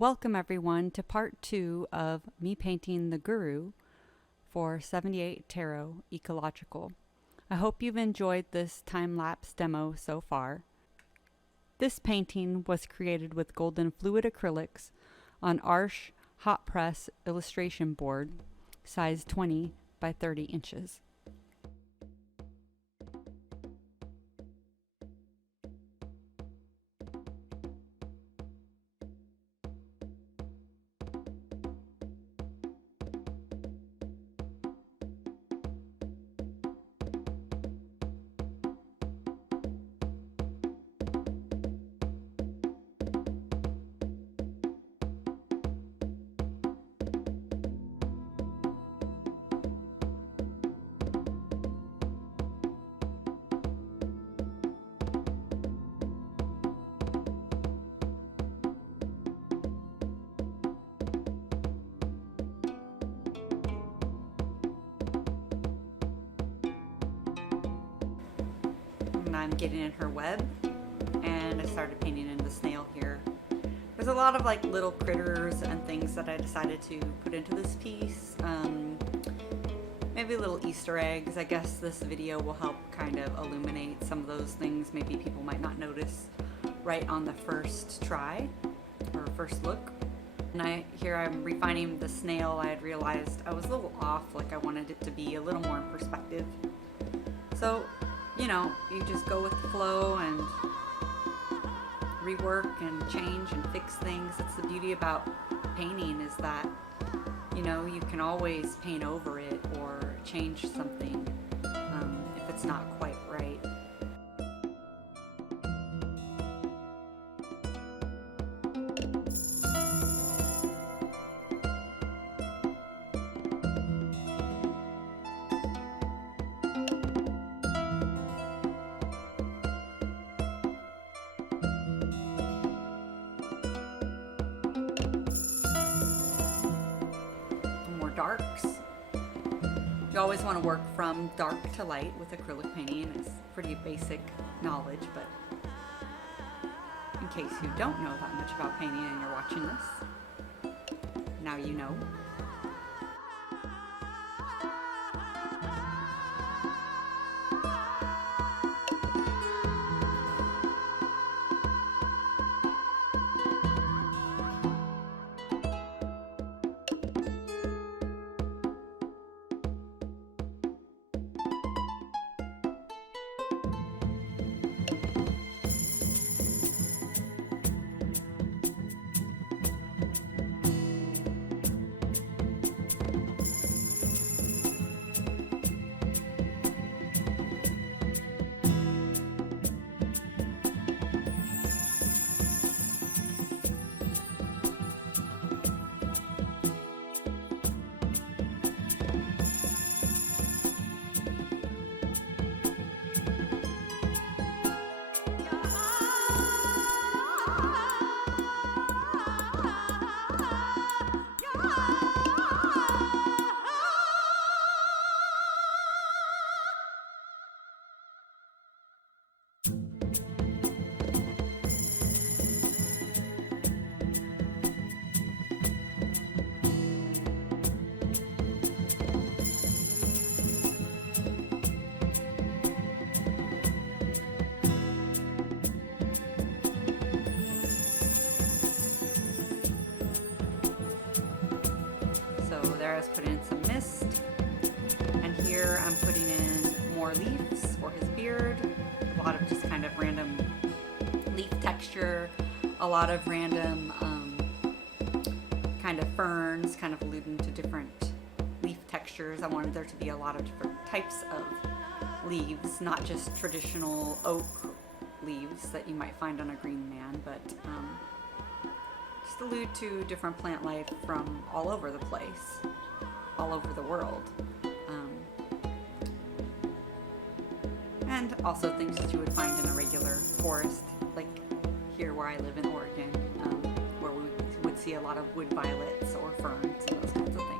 Welcome everyone to part 2 of me painting the Guru for 78 Tarot Ecological. I hope you've enjoyed this time-lapse demo so far. This painting was created with golden fluid acrylics on Arches hot press illustration board, size 20 by 30 inches. I'm getting in her web, and I started painting in the snail here. There's a lot of like little critters and things that I decided to put into this piece. Maybe little Easter eggs. I guess this video will help kind of illuminate some of those things maybe people might not notice right on the first try or first look. And here I'm refining the snail. I had realized I was a little off, like I wanted it to be a little more in perspective. So you know, you just go with the flow and rework and change and fix things. It's the beauty about painting, is that, you know, you can always paint over it or change something if it's not quite right. Darks. You always want to work from dark to light with acrylic painting. It's pretty basic knowledge, but in case you don't know that much about painting and you're watching this, now you know. There I was putting in some mist, and here I'm putting in more leaves for his beard. A lot of just kind of random leaf texture, a lot of random kind of ferns, kind of alluding to different leaf textures. I wanted there to be a lot of different types of leaves, not just traditional oak leaves that you might find on a green man, but just allude to different plant life from all over the place, all over the world. And also things that you would find in a regular forest, like here where I live in Oregon, where we would see a lot of wood violets or ferns and those kinds of things.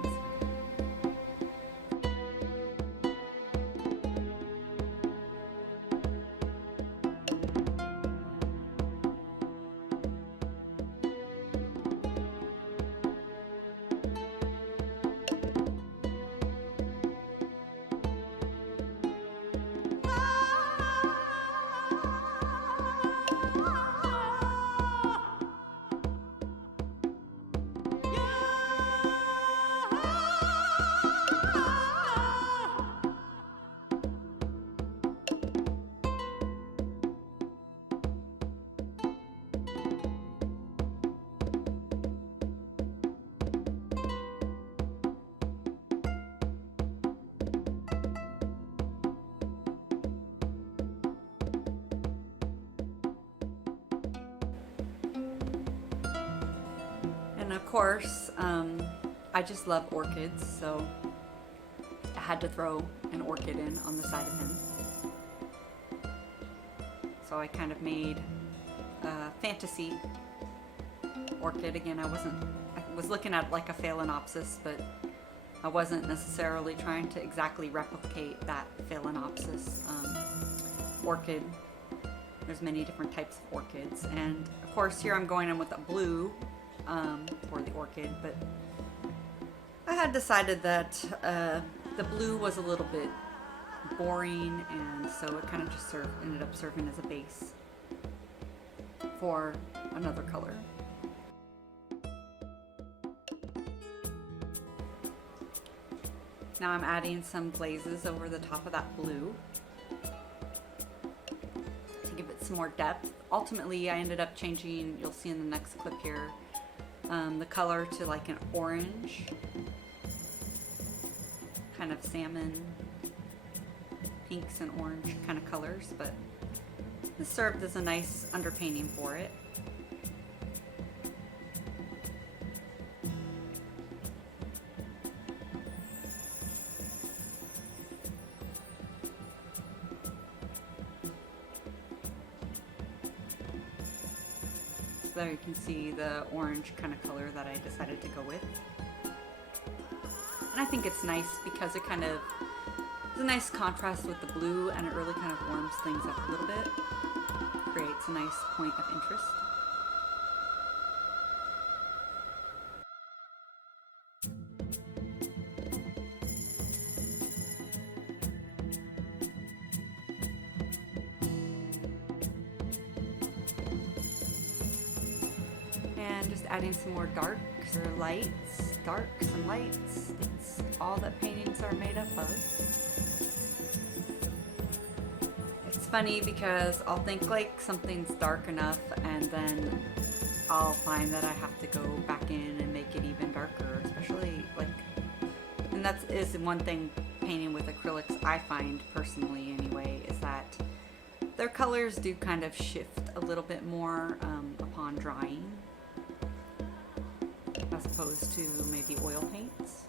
And of course, I just love orchids, so I had to throw an orchid in on the side of him. So I kind of made a fantasy orchid. Again, I was looking at like a phalaenopsis, but I wasn't necessarily trying to exactly replicate that phalaenopsis orchid. There's many different types of orchids, and of course here I'm going in with a blue for the orchid, but I had decided that the blue was a little bit boring, and so it kind of just ended up serving as a base for another color. Now I'm adding some glazes over the top of that blue to give it some more depth. Ultimately, I ended up changing, you'll see in the next clip here, the color to like an orange, kind of salmon, pinks and orange kind of colors, but this served as a nice underpainting for it. So there you can see the orange kind of color that I decided to go with. And I think it's nice because it kind of is a nice contrast with the blue, and it really kind of warms things up a little bit. Creates a nice point of interest. And just adding some more darks or lights, darks and lights. It's all that paintings are made up of. It's funny because I'll think like something's dark enough, and then I'll find that I have to go back in and make it even darker, especially like, and that is one thing painting with acrylics I find personally anyway, is that their colors do kind of shift a little bit more upon drying, as opposed to maybe oil paints.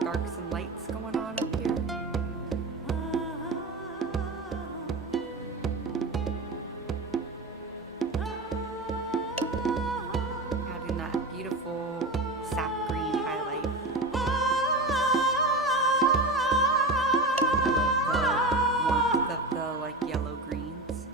Darks and lights going on up here. Adding that beautiful sap green highlight. I love the warmth of the like yellow greens.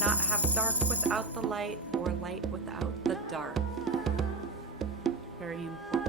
Not have dark without the light, or light without the dark. Very important.